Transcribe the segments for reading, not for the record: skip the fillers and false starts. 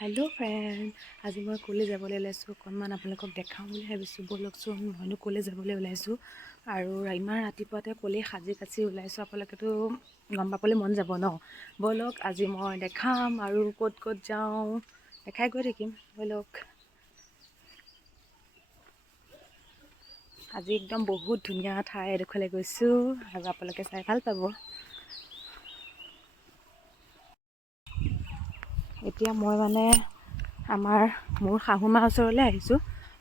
Hello' friend, আজি মই ক'লৈ যাবলৈ ওলাইছোঁ অকণমান আপোনালোকক দেখাওঁ বুলি ভাবিছোঁ। ব'লকচোন, মইনো ক'লৈ যাবলৈ ওলাইছোঁ আৰু ইমান ৰাতিপুৱাতে ক'লৈ সাজি কাচি ওলাইছোঁ, আপোনালোকেতো গম পাবলৈ মন যাব ন। ব'লক আজি মই দেখাম আৰু ক'ত ক'ত যাওঁ দেখাই গৈ থাকিম। ব'লক, আজি একদম বহুত ধুনীয়া ঠাই এডোখৰলৈ গৈছোঁ আৰু আপোনালোকে চাই ভাল পাব। এতিয়া মই মোৰ শাহুমাৰ ওচৰলৈ আহিছোঁ,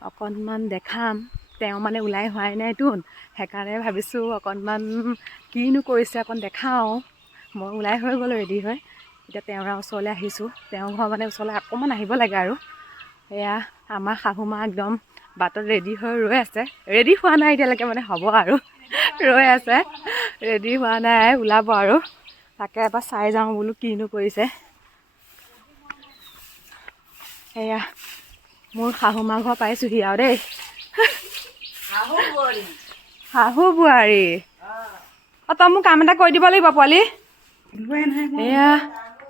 অকণমান দেখাম। তেওঁ ওলাই হোৱাই নাইতোন, সেইকাৰণে ভাবিছোঁ অকণমান কিনো কৰিছে অকণ দেখাওঁ। মই ওলাই হৈ গ'লোঁ ৰেডি হৈ, এতিয়া তেওঁৰ ওচৰলৈ আহিছোঁ। তেওঁৰ ঘৰ ওচৰলৈ অকণমান আহিব লাগে আৰু। এয়া আমাৰ শাহুমা একদম বাটত ৰেডি হৈ ৰৈ আছে। ৰেডি হোৱা নাই এতিয়ালৈকে, হ'ব আৰু ৰৈ আছে। ৰেডি হোৱা নাই, ওলাব আৰু। তাকে এবাৰ চাই যাওঁ বোলো কিনো কৰিছে। এয়া মোৰ শাহুমা ঘৰ পাইছোঁহি আৰু দেই। শাহু বোৱাৰী, তই মোক কাম এটা কৰি দিব লাগিব পোৱালি। এয়া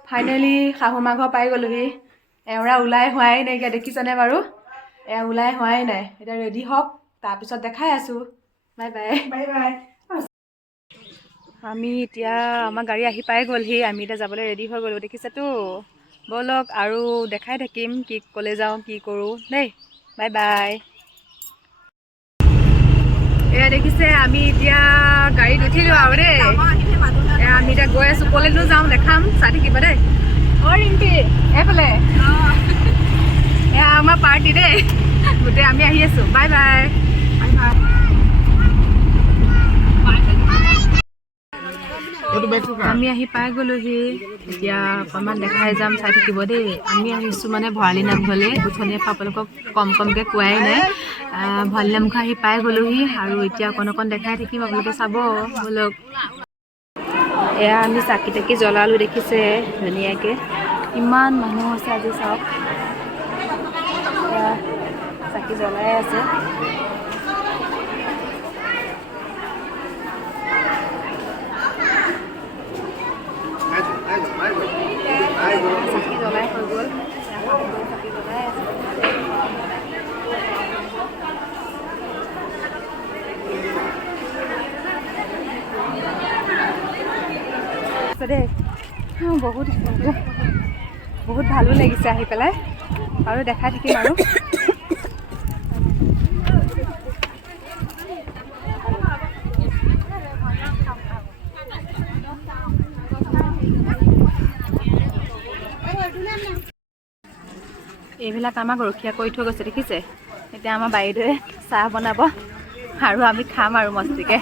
ফাইনেলি শাহুমা ঘৰ পাই গ'লোহি। এওঁৰা ওলাই হোৱাই নাইকিয়া, দেখিছেনে বাৰু? এয়া ওলাই হোৱাই নাই। এতিয়া ৰেডি হওক, তাৰপিছত দেখাই আছোঁ। Bye bye bye bye. এতিয়া আমাৰ গাড়ী আহি পাই গ'লহি। আমি এতিয়া যাবলৈ ৰেডি হৈ গ'লোঁ, দেখিছেতো। ব'লক আৰু দেখাই থাকিম কি ক'লৈ যাওঁ, কি কৰোঁ দেই। Bye bye. এয়া দেখিছে, আমি এতিয়া গাড়ীত উঠিলোঁ আৰু দেই। আমি এতিয়া গৈ আছোঁ, ক'লৈনো যাওঁ দেখাম, চাই থাকিব দেই। ৰিম্পি এইফালে, এয়া আমাৰ পাৰ্টি দেই, গোটেই আমি আহি আছোঁ। Bye bye. আমি আহি পাই গ'লোহি। এতিয়া অকণমান দেখাই যাম, চাই থাকিব দেই। আমি আহিছোঁ ভৰালী নামঘৰলৈ। উঠনিয়ে আপোনালোকক কমকৈ কোৱাই নাই। ভৰালী নামঘৰ আহি পাই গ'লোহি আৰু এতিয়া অকণ দেখাই থাকিম, আপোনালোকে চাব। ব'লক, এয়া আমি চাকি তাকি জ্বলালোঁ, দেখিছে ধুনীয়াকৈ। ইমান মানুহ আছে আজি, চাওক। এয়া চাকি জ্বলাই আছে। চাকি জ্বলাই হৈ গ'ল, চাকি জ্বলাই আছে দেই। বহুত ভালো লাগিছে আহি পেলাই, আৰু দেখাই থাকিম আৰু। এইবিলাক আমাক ৰক্ষা কৰি থৈ গৈছে, দেখিছে। এতিয়া আমাৰ বাইদেৱে চাহ বনাব আৰু আমি খাম আৰু মস্তিকে।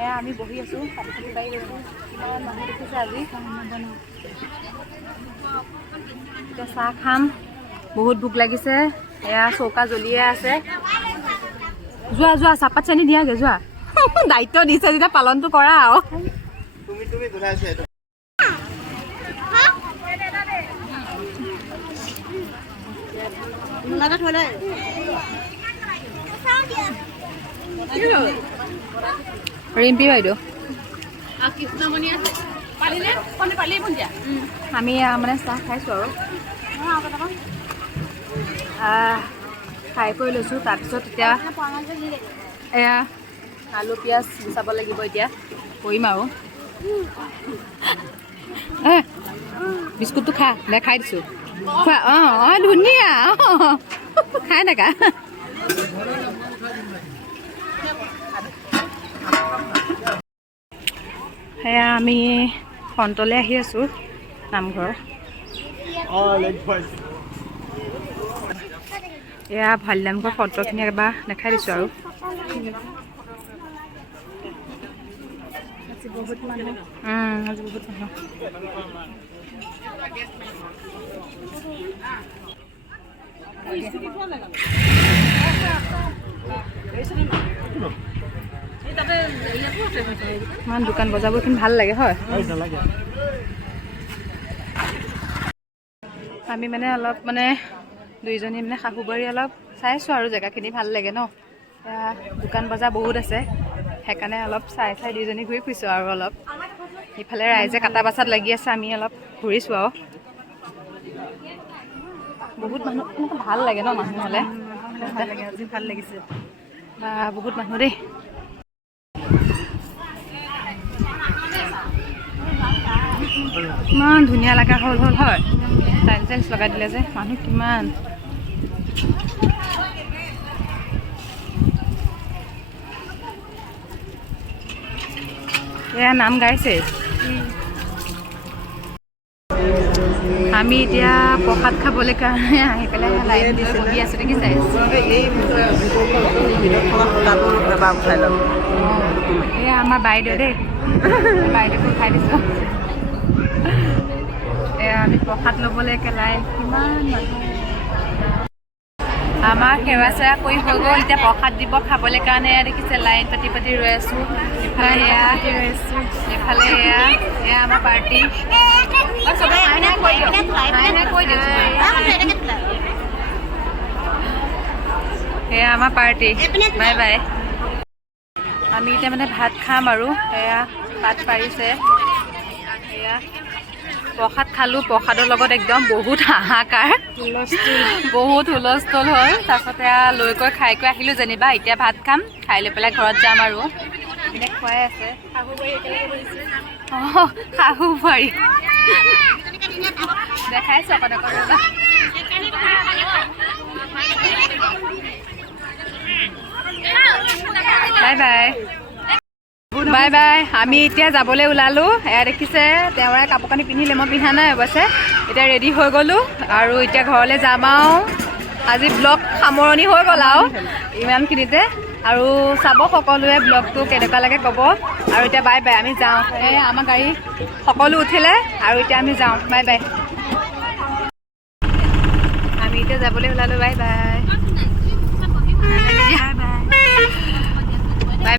এয়া আমি বহি আছোঁ, পাতি চাতি পাৰি গৈছোঁ। কিমান মানুহ দেখিছে আজি। এতিয়া চাহ খাম, বহুত ভোক লাগিছে। এয়া চৌকা জ্বলিয়ে আছে। যোৱা যোৱা, চাহপাত চেনি দিয়াগে, যোৱা। দায়িত্ব দিছে যেতিয়া পালনটো কৰা আৰু। ৰিম্পি বাইদেউ, আমি চাহ খাইছোঁ আৰু খাই কৰি লৈছোঁ। তাৰপিছত এতিয়া এয়া আলু পিঁয়াজ গুচাব লাগিব। এতিয়া কৰিম আৰু। বিস্কুটটো খা, দেখাই দিছোঁ। খোৱা। ধুনীয়া। খাই থাকা। সেয়া আমি ফ্ৰণ্টলৈ আহি আছোঁ নামঘৰৰ। এয়া ভৰালী নামঘৰ ফ্ৰণ্টৰখিনি এবাৰ দেখাই দিছোঁ আৰু। আজি বহুত মানুহ। ইমান দোকান বজাৰবোৰ কিন্তু ভাল লাগে, হয়। আমি অলপ দুইজনী শাহু বোৱাৰী অলপ চাইছোঁ আৰু জেগাখিনি ভাল লাগে ন। দোকান বজাৰ বহুত আছে, সেইকাৰণে অলপ চাই দুইজনী ঘূৰি ফুৰিছোঁ আৰু অলপ। ইফালে ৰাইজে কাটা বাচাত লাগি আছে, আমি অলপ ঘূৰিছোঁ আৰু। বহুত মানুহ এনেকৈ ভাল লাগে ন মানুহ হ'লে ভাল লাগে আজি ভাল লাগিছে বা বহুত মানুহ দেই ইমান ধুনীয়া লগা হ'ল হয় টাইলছ লগাই দিলে যে মানুহ কিমান এয়া নাম গাইছে আমি এতিয়া প্ৰসাদ খাবলৈ কাৰণে আহি পেলাই লাইন লৈ বহি আছোঁ দেখি চাই এয়া আমাৰ বাইদেউ দেই বাইদেউটো উঠাই দিছোঁ এয়া আমি প্ৰসাদ ল'বলৈ লাইন কিমান মানুহ আমাৰ সেৱা চেৱা কৰি হৈ গ'ল এতিয়া প্ৰসাদ দিব খাবলৈ কাৰণে দেখিছে লাইন পাতি পাতি ৰৈ আছোঁ ইফালে এয়া এইফালে এয়া আমাৰ পাৰ্টি এয়া আমাৰ পাৰ্টি বাই বাই আমি এতিয়া মানে ভাত খাম আৰু এয়া ভাত পাৰিছে এয়া প্ৰসাদ খালোঁ প্ৰসাদৰ লগত একদম বহুত হাহাকাৰ বহুত হুলস্থুল হ'ল তাৰপাছতে লৈ গৈ খাই কৰি আহিলোঁ যেনিবা এতিয়া ভাত খাম খাই লৈ পেলাই ঘৰত যাম আৰু এইপিনে খুৱাই আছে অঁ শাহু বোৱাৰী দেখাইছোঁ অকণ বাই বাই বাই বাই আমি এতিয়া যাবলৈ ওলালোঁ এয়া দেখিছে তেওঁৰে কাপোৰ কানি পিন্ধিলে মই পিন্ধা নাই অৱশ্যে এতিয়া ৰেডি হৈ গ'লোঁ আৰু এতিয়া ঘৰলৈ যাম আৰু আজি ব্লগ সামৰণি হৈ গ'ল আৰু ইমানখিনিতে আৰু চাব সকলোৱে ব্লগটো কেনেকুৱা লাগে ক'ব আৰু এতিয়া বাই বাই আমি যাওঁ এই আমাৰ গাড়ী সকলো উঠিলে আৰু এতিয়া আমি যাওঁ বাই বাই আমি এতিয়া যাবলৈ ওলালোঁ বাই বাই